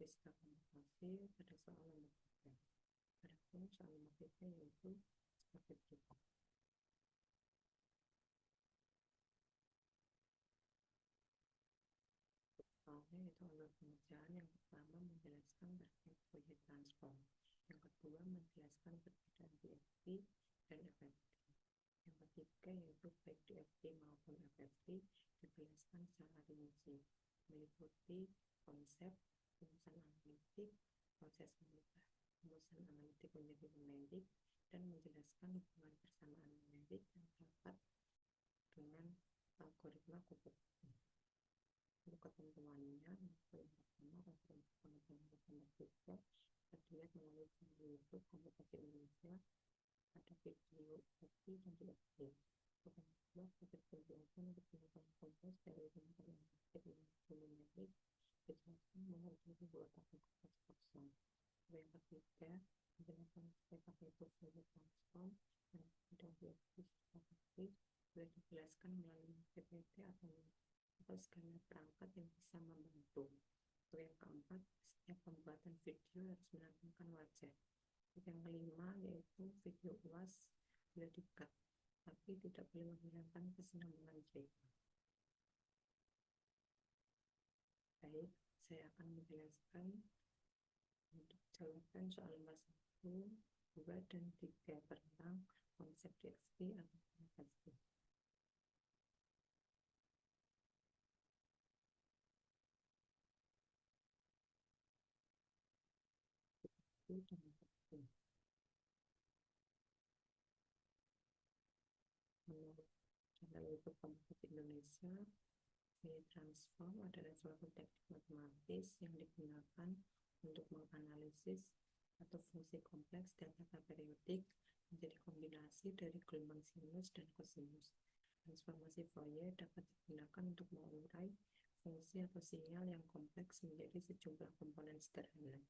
Siska Komunikasi pada soal nomor 3. Adapun soal nomor 3 yaitu sebagai berikut. Soalnya itu alur pengerjaan yang pertama menjelaskan terkait Fourier transform, yang kedua menjelaskan perbedaan DFT dan FFT, yang ketiga yaitu baik DFT maupun FFT dijelaskan secara rinci, meliputi konsep, rumusan analitik, proses mengubah rumusan analitik menjadi numerik, dan menjelaskan hubungan persamaan numerik yang dapat dengan algoritma kupu. Untuk ketentuannya, yang pertama adalah pengetahuan matematika terlihat melalui channel YouTube Komputasi Indonesia, ada video UFI dan DFT. Yang kedua, proses penjelasan untuk pengetahuan kompleks dari rumus analitik menuju numerik dijelaskan mulai dari dua tabel kompleks kosong. Yang ketiga, penjelasan sepak itu Fourier transform dan DFT seperti boleh dijelaskan melalui PPT atau skala perangkat yang bisa membantu. Yang keempat, setiap pembuatan video harus menampilkan wajah. Yang kelima yaitu video UAS boleh di-cut, tapi tidak boleh menghilangkan kesinambungan cerita. Baik, saya akan menjelaskan untuk jawaban soal nomor 1, 2, dan 3 tentang konsep DFT atau FFT. Menurut Channel YouTube Komputasi Indonesia, Fourier transform adalah suatu teknik matematis yang digunakan untuk menganalisis atau fungsi kompleks data periodik menjadi kombinasi dari gelombang sinus dan kosinus. Transformasi Fourier dapat digunakan untuk mengurai fungsi atau sinyal yang kompleks menjadi sejumlah komponen sederhana,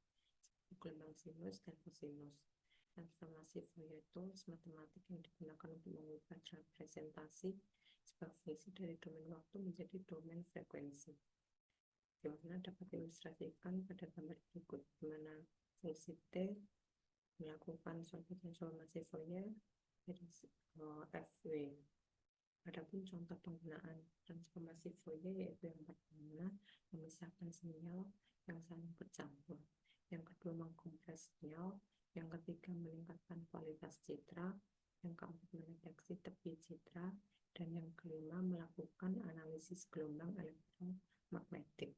seperti gelombang sinus dan kosinus. Transformasi Fourier tools matematik yang digunakan untuk mengubah representasi sebuah fungsi dari domain waktu menjadi domain frekuensi. Di mana dapat diilustrasikan pada gambar berikut, di mana fungsi T melakukan suatu transformasi Fourier dari FW. Adapun contoh penggunaan transformasi Fourier yaitu yang pertama memisahkan sinyal yang saling bercampur, yang kedua mengkompres sinyal, yang ketiga meningkatkan kualitas citra, yang keempat mendeteksi tepi citra, dan yang kelima melakukan analisis gelombang elektromagnetik.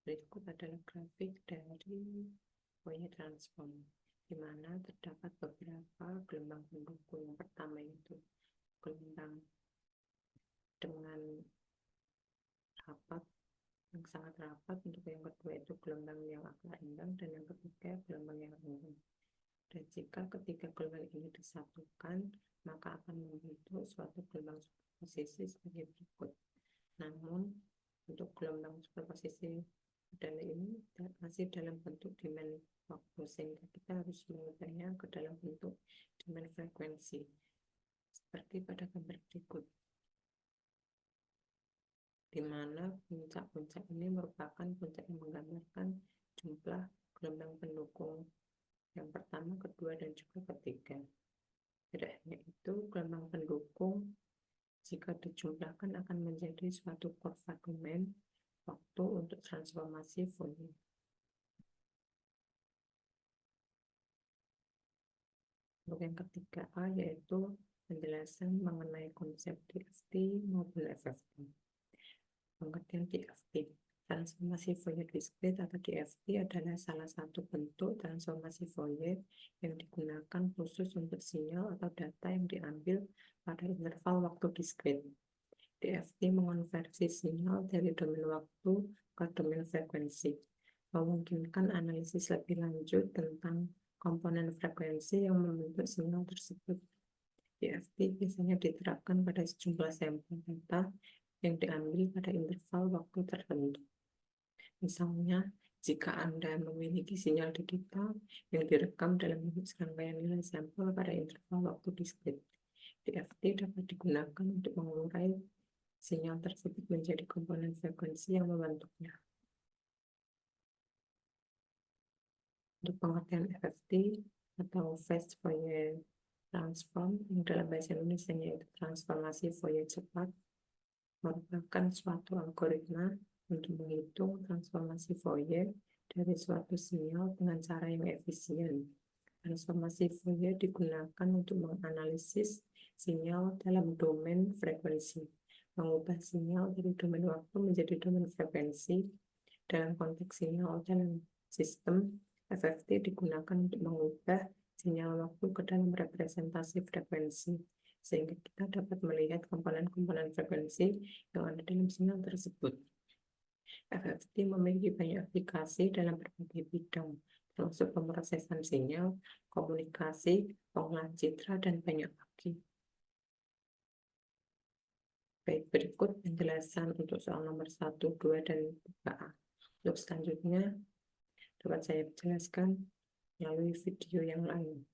Berikut adalah grafik dari Fourier transform, di mana terdapat beberapa gelombang pendukung. Yang pertama itu gelombang dengan rapat, yang sangat rapat. Untuk yang kedua itu gelombang yang agak renggang, dan yang ketiga gelombang yang renggang. Dan jika ketiga gelombang ini disatukan, maka akan membentuk suatu gelombang superposisi sebagai berikut. Namun untuk gelombang superposisi dan ini masih dalam bentuk dimen waktu, sehingga kita harus mengubahnya ke dalam bentuk dimen frekuensi seperti pada gambar berikut, di mana puncak-puncak ini merupakan puncak yang menggambarkan jumlah gelombang pendukung yang pertama, kedua, dan juga ketiga. Tidak hanya itu, gelombang pendukung jika dijumlahkan akan menjadi suatu kurva domain waktu untuk transformasi Fourier. Untuk yang ketiga A yaitu penjelasan mengenai konsep DFT maupun FFT. Pengertian DFT, transformasi Fourier discrete atau DFT adalah salah satu bentuk transformasi Fourier yang digunakan khusus untuk sinyal atau data yang diambil pada interval waktu discrete. DFT mengonversi sinyal dari domain waktu ke domain frekuensi, memungkinkan analisis lebih lanjut tentang komponen frekuensi yang membentuk sinyal tersebut. DFT biasanya diterapkan pada sejumlah sampel data yang diambil pada interval waktu tertentu. Misalnya, jika Anda memiliki sinyal digital yang direkam dalam bentuk serangkaian nilai sampel pada interval waktu diskrit, DFT dapat digunakan untuk mengurai sinyal tersebut menjadi komponen frekuensi yang membentuknya. Untuk pengertian FFT atau Fast Fourier Transform, yang dalam bahasa Indonesia yaitu transformasi Fourier cepat, merupakan suatu algoritma untuk menghitung transformasi Fourier dari suatu sinyal dengan cara yang efisien. Transformasi Fourier digunakan untuk menganalisis sinyal dalam domain frekuensi, mengubah sinyal dari domain waktu menjadi domain frekuensi. Dalam konteks sinyal dalam sistem, FFT digunakan untuk mengubah sinyal waktu ke dalam representasi frekuensi, sehingga kita dapat melihat komponen-komponen frekuensi yang ada dalam sinyal tersebut. FFT memiliki banyak aplikasi dalam berbagai bidang, termasuk pemrosesan sinyal, komunikasi, pengolahan citra, dan banyak lagi. Baik, berikut penjelasan untuk soal nomor 1, 2, dan 3A. Untuk selanjutnya, dapat saya jelaskan melalui video yang lain.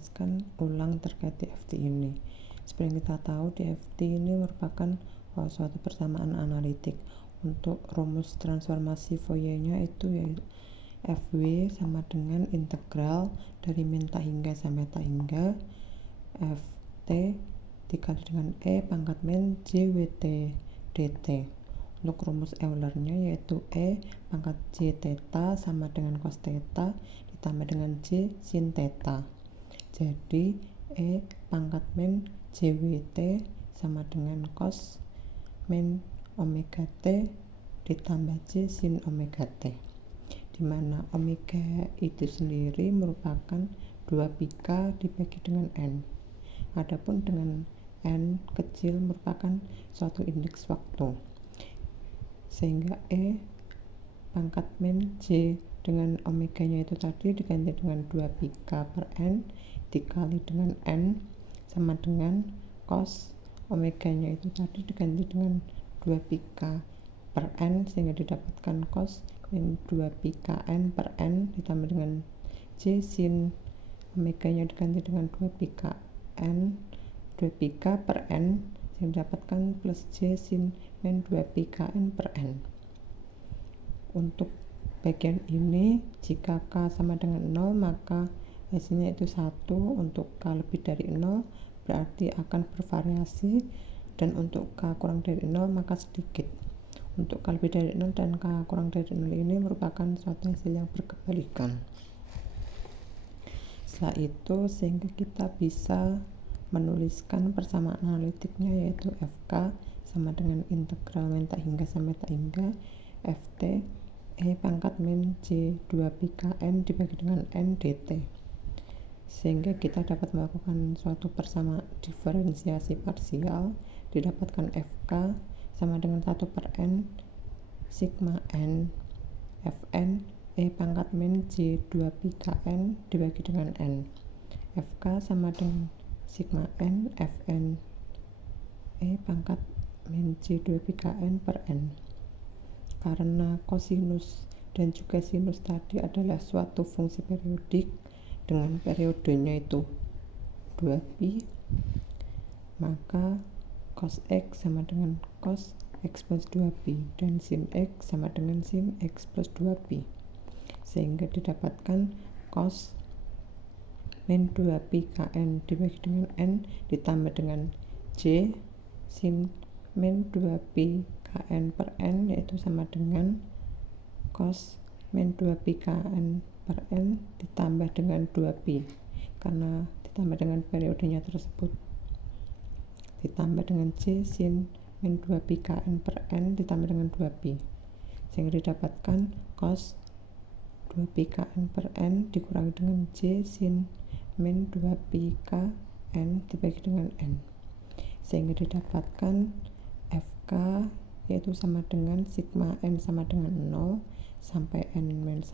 menjelaskan ulang terkait DFT ini. Seperti yang kita tahu, DFT ini merupakan suatu persamaan analitik. Untuk rumus transformasi Fourier-nya itu yaitu FW sama dengan integral dari min tak hingga sampai tak hingga Ft dikali dengan E pangkat min JWT dt. Untuk rumus Euler-nya yaitu E pangkat J theta sama dengan cos theta ditambah dengan J sin theta. Jadi E pangkat min JWT sama dengan cos min omega T ditambah J sin omega T, di mana omega itu sendiri merupakan 2πk dibagi dengan N. Adapun dengan N kecil merupakan suatu indeks waktu, sehingga E pangkat min J dengan omeganya itu tadi diganti dengan 2πk per N dikali dengan N sama dengan cos omeganya itu tadi diganti dengan 2πk per N, sehingga didapatkan cos min 2πkn per N ditambah dengan J sin omeganya diganti dengan 2πk per N, sehingga didapatkan plus J sin min 2πkn per N. Untuk bagian ini, jika K sama dengan 0 maka hasilnya itu 1. Untuk K lebih dari 0 berarti akan bervariasi, dan untuk K kurang dari 0 maka sedikit. Untuk K lebih dari 0 dan K kurang dari 0 ini merupakan suatu hasil yang berkebalikan. Setelah itu, sehingga kita bisa menuliskan persamaan analitiknya yaitu FK sama dengan integral min tak hingga sampai tak hingga Ft E pangkat min J 2πkn dibagi dengan N dt, sehingga kita dapat melakukan suatu persamaan diferensiasi parsial. Didapatkan FK sama dengan 1 per N sigma N Fn E pangkat min J 2πkn dibagi dengan N. FK sama dengan sigma N Fn E pangkat min J 2πkn per N. Karena kosinus dan juga sinus tadi adalah suatu fungsi periodik dengan periodenya itu 2π, maka cos X sama dengan cos X plus 2π dan sin X sama dengan sin X plus 2π, sehingga didapatkan cos min 2πkn dibagi dengan N ditambah dengan J sin min 2πkn per N, yaitu sama dengan cos min 2πkn per N ditambah dengan 2π, karena ditambah dengan periodenya tersebut, ditambah dengan J sin min 2πkn per N ditambah dengan 2π, sehingga didapatkan cos 2πkn per N dikurangi dengan J sin min 2πkn dibagi dengan N, sehingga didapatkan FK yaitu sama dengan sigma N sama dengan 0 sampai N-1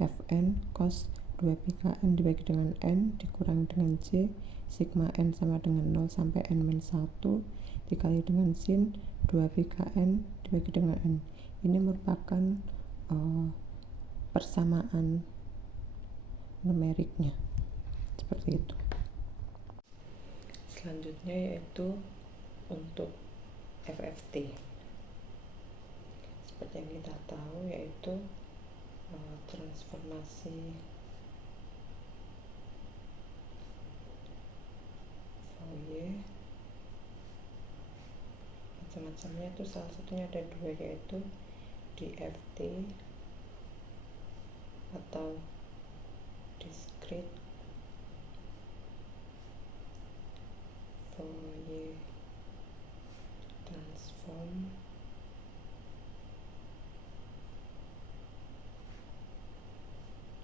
Fn cos 2πkn dibagi dengan N dikurangi dengan J sigma N sama dengan 0 sampai N-1 dikali dengan sin 2πkn dibagi dengan N. Ini merupakan persamaan numeriknya seperti itu. Selanjutnya yaitu untuk FFT. Seperti yang kita tahu yaitu transformasi Fourier macam-macamnya itu salah satunya ada 2, yaitu DFT atau discrete Fourier transform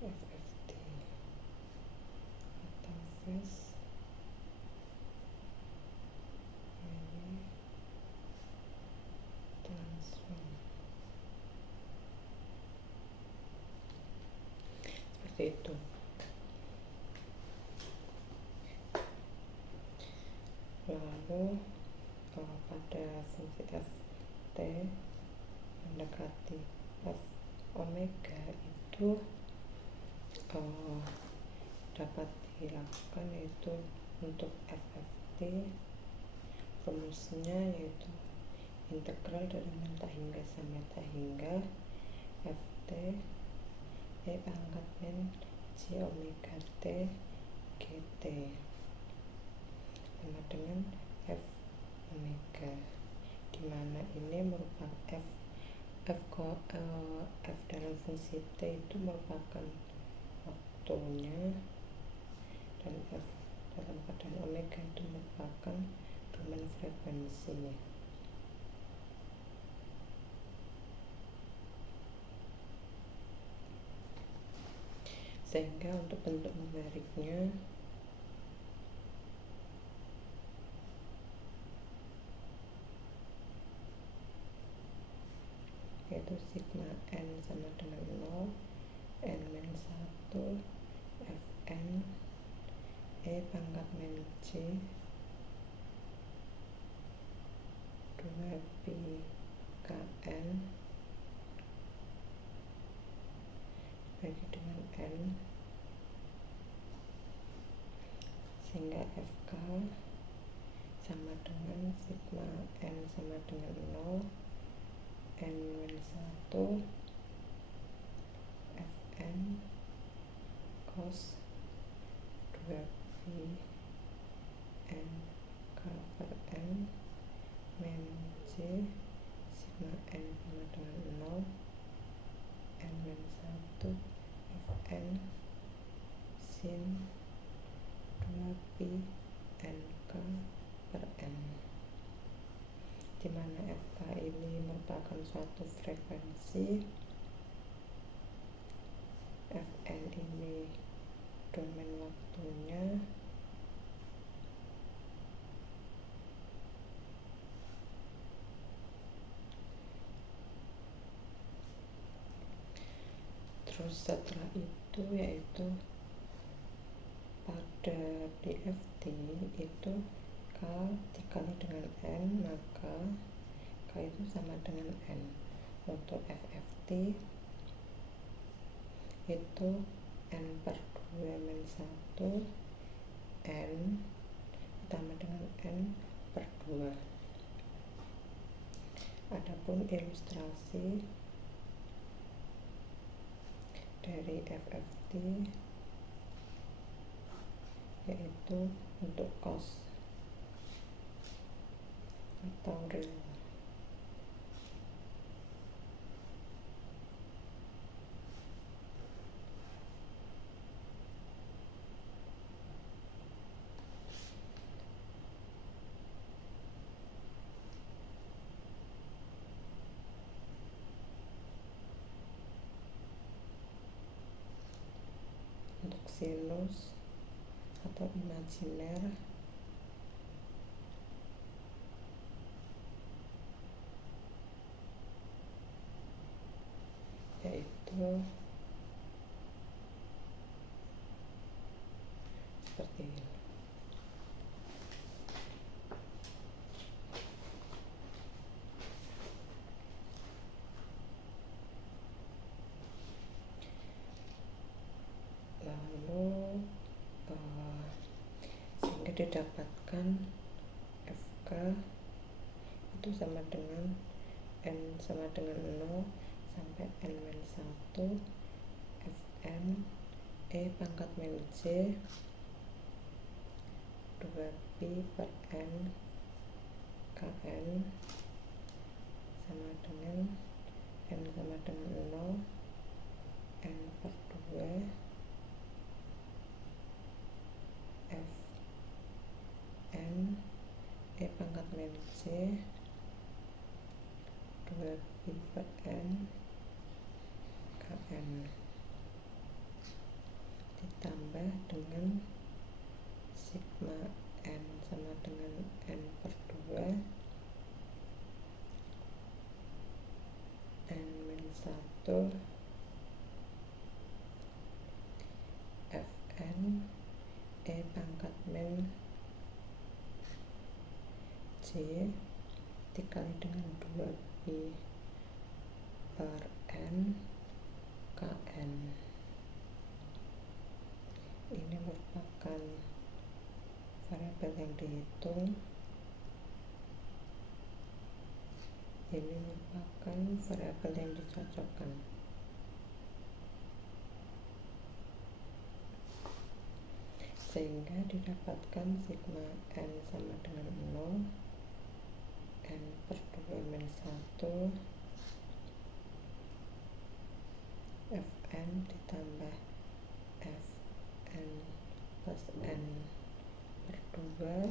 FFT atau phase Fourier transform. Seperti itu. Lalu pada fungsi Ft mendekati F omega itu dapat dilakukan yaitu untuk FFT rumusnya yaitu integral dari meta hingga sameta hingga Ft E pangkat min J omega T GT sama dengan F omega, dimana ini merupakan F dalam fungsi T itu merupakan waktunya dan F dalam keadaan omega itu merupakan domain frekuensinya. Sehingga untuk bentuk numeriknya yaitu sigma n sama dengan 0 n min 1 Fn E pangkat min J 2 pi Kn dibagi dengan n sehingga Fk sama dengan sigma n sama dengan 0 n min 1 Fn cos 2 pi n k per n min J sigma n sama dengan 0 n min 1 Fn sin 2 pi n k per n, dimana Fk ini merupakan suatu frekuensi, Fn ini domain waktunya, terus setelah itu yaitu pada DFT itu K dikali dengan N, maka K itu sama dengan N. Untuk FFT itu N per 2 min 1 N ditambah dengan N per 2. Adapun ilustrasi dari FFT yaitu untuk cos atau real. Untuk sinus atau imajiner yaitu seperti ini. Lalu sehingga didapatkan Fk itu sama dengan N sama dengan 0 sampai N min 1 Fn E pangkat min J 2 pi per N Kn sama dengan N sama dengan 0 N per 2 Fn E pangkat min J 2 pi per N Kn ditambah dengan sigma N sama dengan N per 2 N min 1 Fn E pangkat min J dikali dengan 2 pi per N Kn. Ini variabel yang dihitung ini merupakan variabel yang dicocokkan. Sehingga didapatkan sigma n sama dengan 0, n per 2 min 1, Fn ditambah Fn plus n per 2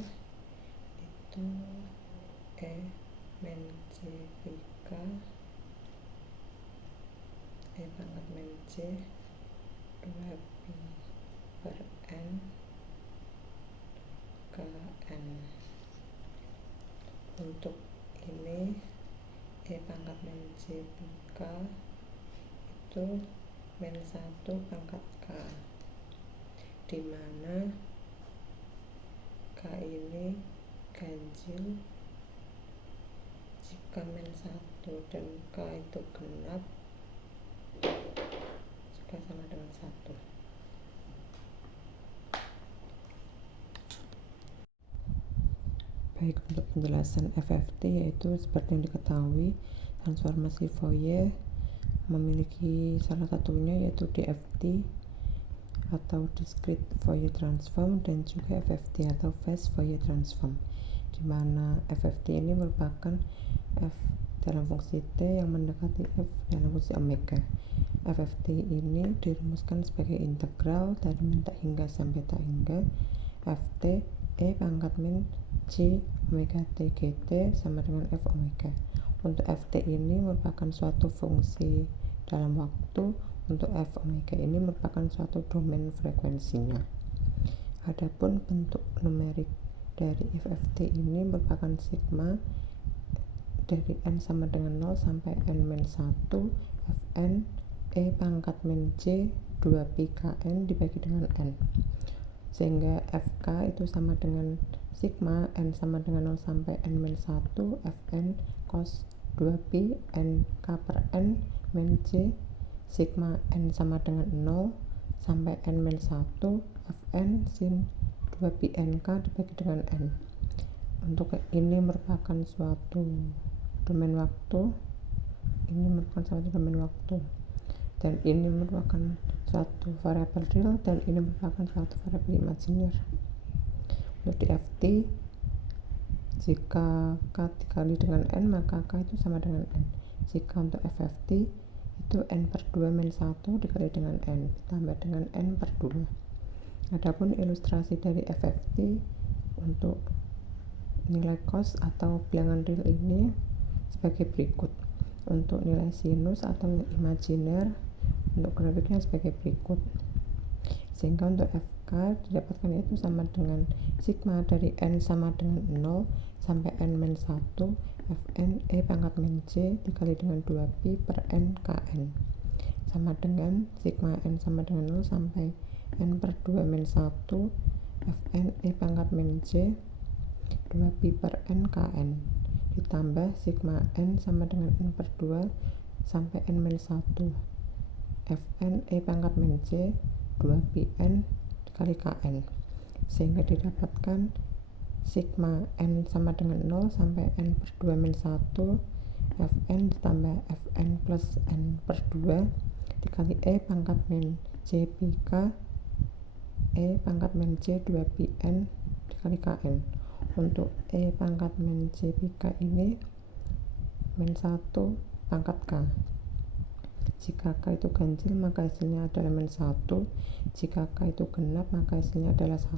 itu E min C pk E pangkat min C 2pi per n ke n. Untuk ini E pangkat min C pk itu min 1 pangkat K, di mana K ini ganjil jika min 1 dan K itu genap jika sama dengan 1. Baik, untuk penjelasan FFT yaitu seperti yang diketahui, transformasi Fourier memiliki salah satunya yaitu DFT atau Discrete Fourier Transform dan juga FFT atau Phase Fourier Transform, di mana FFT ini merupakan F dalam fungsi T yang mendekati F dalam fungsi omega. FFT ini dirumuskan sebagai integral dari min tak hingga sampai tak hingga Ft E pangkat min C omega T GT sama dengan F omega. Untuk Ft ini merupakan suatu fungsi dalam waktu, untuk F omega ini merupakan suatu domain frekuensinya. Adapun bentuk numerik dari FFT ini merupakan sigma dari n sama dengan 0 sampai n-1 Fn E pangkat min C 2pi Kn dibagi dengan n, sehingga Fk itu sama dengan sigma n sama dengan 0 sampai n-1 Fn cos 2pi n K per n min C sigma n sama dengan 0 sampai n-1 Fn sin 2pi nk dibagi dengan n. Untuk ini merupakan suatu domain waktu, dan ini merupakan suatu variabel real, dan ini merupakan suatu variabel imajiner. Untuk DFT, jika K dikali dengan N maka K itu sama dengan N. Jika untuk FFT itu N per 2 min 1 dikali dengan N ditambah dengan N per 2. Adapun ilustrasi dari FFT untuk nilai cos atau bilangan real ini sebagai berikut. Untuk nilai sinus atau imajiner, untuk grafiknya sebagai berikut. Sehingga untuk FK didapatkan yaitu sama dengan sigma dari N sama dengan 0 sampai N-1 Fn E pangkat min C dikali dengan 2pi per N Kn sama dengan sigma N sama dengan 0 sampai N per 2 min 1 Fn E pangkat min C 2pi per N Kn ditambah sigma N sama dengan N per 2 sampai N-1 Fn E pangkat min C 2pi N dikali Kn, sehingga didapatkan sigma N sama dengan 0 sampai N per 2 min 1 Fn ditambah Fn plus N per 2 dikali E pangkat min C pi K E pangkat min C 2pi N dikali Kn. Untuk E pangkat min C pi K ini min 1 pangkat K. Jika K itu ganjil maka hasilnya adalah min 1, jika K itu genap maka hasilnya adalah 1.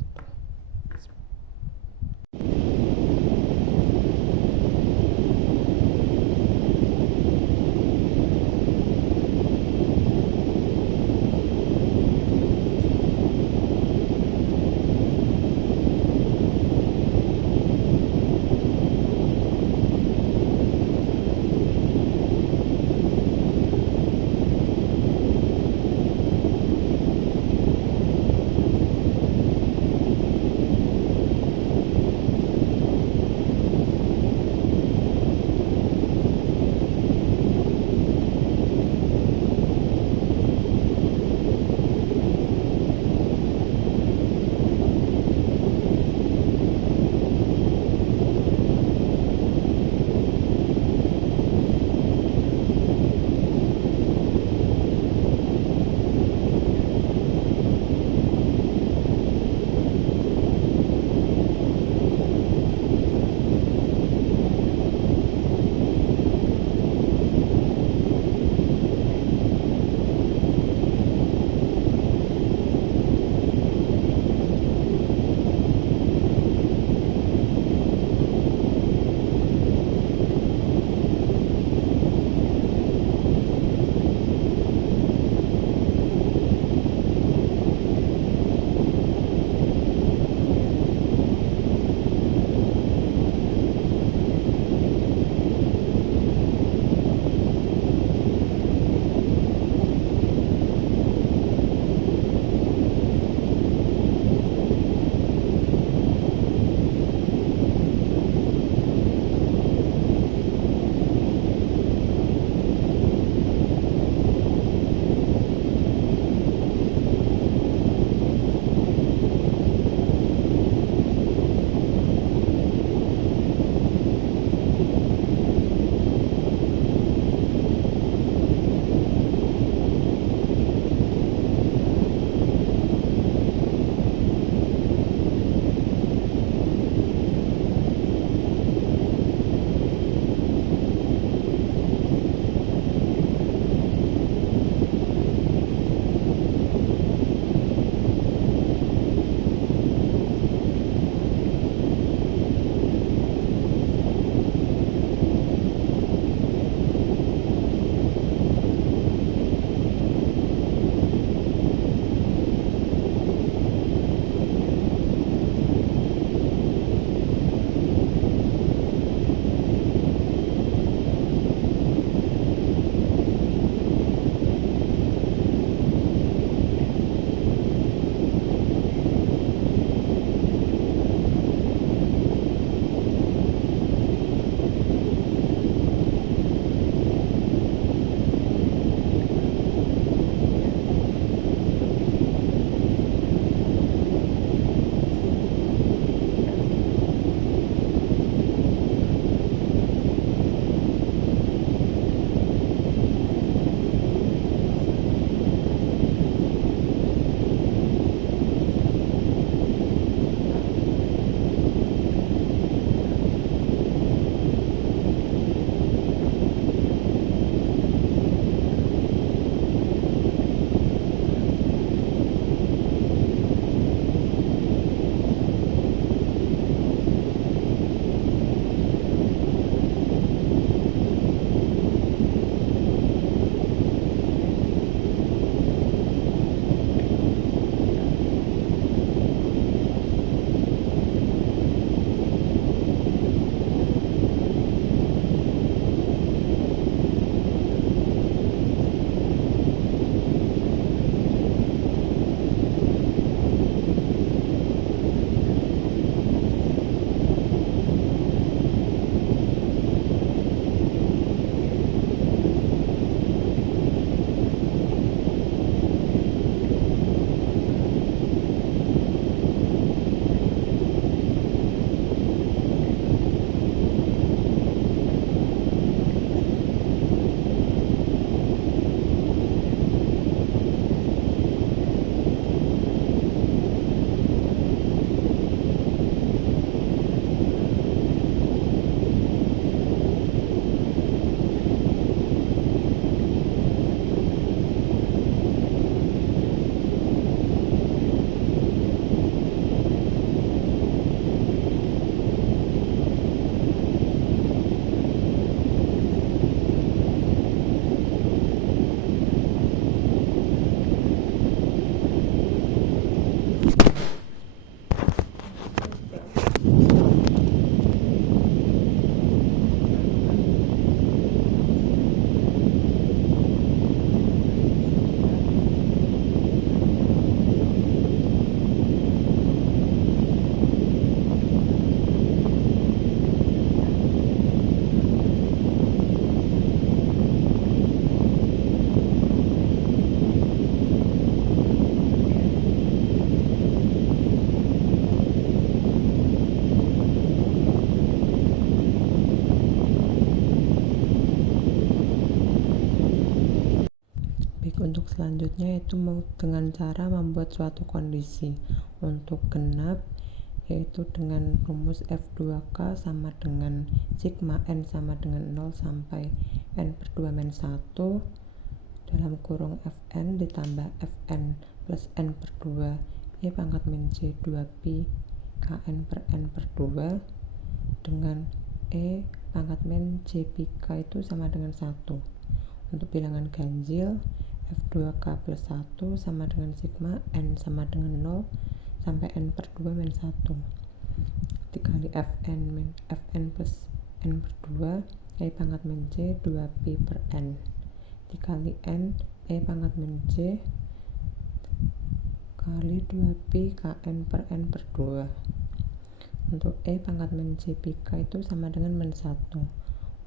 Untuk selanjutnya yaitu dengan cara membuat suatu kondisi. Untuk genap yaitu dengan rumus F2K sama dengan sigma N sama dengan 0 sampai N per 2 min 1 dalam kurung Fn ditambah Fn plus N per 2 E pangkat min C 2pi Kn per N per 2 dengan E pangkat min C pi K itu sama dengan 1. Untuk bilangan ganjil F2K plus 1 sama dengan sigma N sama dengan 0 sampai N per 2 min 1 dikali Fn plus N per 2 E pangkat min C 2pi per N dikali N E pangkat min C kali 2pi Kn per N per 2. Untuk E pangkat min C pi K itu sama dengan min 1.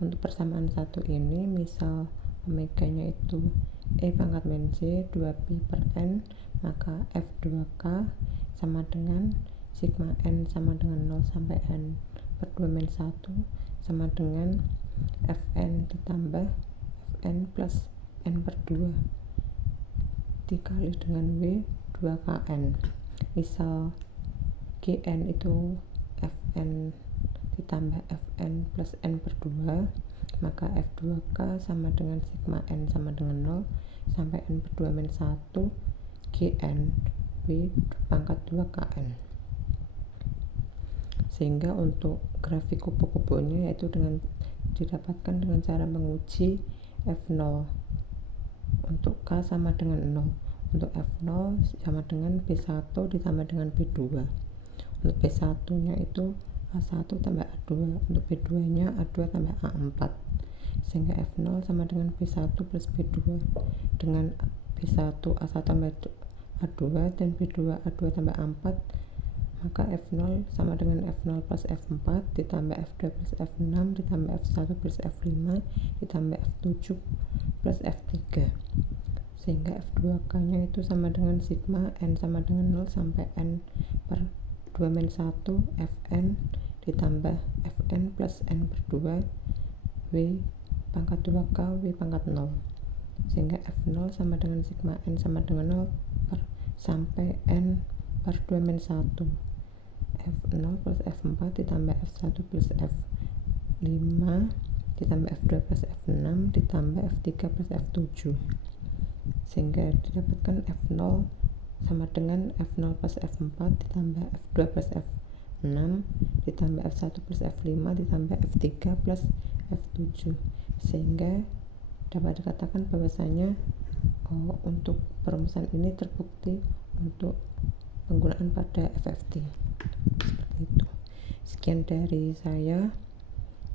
Untuk persamaan 1 ini misal omega nya itu E pangkat min C 2pi per N, maka F2K sama dengan sigma N sama dengan 0 sampai N per 2 min 1 sama dengan Fn ditambah Fn plus N per 2 dikali dengan W 2Kn. Misal Gn itu Fn ditambah Fn plus N per 2, maka F2K sama dengan sigma N sama dengan 0 sampai N per 2 min 1 Gn W pangkat 2Kn. Sehingga untuk grafik kupu-kupunya yaitu didapatkan dengan cara menguji F0 untuk K sama dengan 0. Untuk F0 sama dengan B1 ditambah dengan B2. Untuk B1 nya itu A1 tambah A2, untuk B2 nya A2 tambah A4, sehingga F0 sama dengan B1 plus B2 dengan B1 A1 tambah A2 dan B2 A2 tambah A4, maka F0 sama dengan F0 plus F4 ditambah F2 plus F6 ditambah F1 plus F5 ditambah F7 plus F3, sehingga F2K nya itu sama dengan sigma N sama dengan 0 sampai N per 2 min 1 Fn ditambah Fn plus N per 2 W pangkat 2K W pangkat 0, sehingga F0 sama dengan sigma N sama dengan 0 sampai N per 2 min 1 F0 plus F4 ditambah F1 plus F5 ditambah F2 plus F6 ditambah F3 plus F7, sehingga didapatkan F0 sama dengan F0 plus F4 ditambah F2 plus F6 ditambah F1 plus F5 ditambah F3 plus F7, sehingga dapat dikatakan bahwasanya untuk perumusan ini terbukti untuk penggunaan pada FFT. Seperti itu. Sekian dari saya,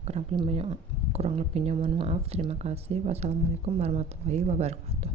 kurang lebihnya mohon maaf. Terima kasih. Wassalamualaikum warahmatullahi wabarakatuh.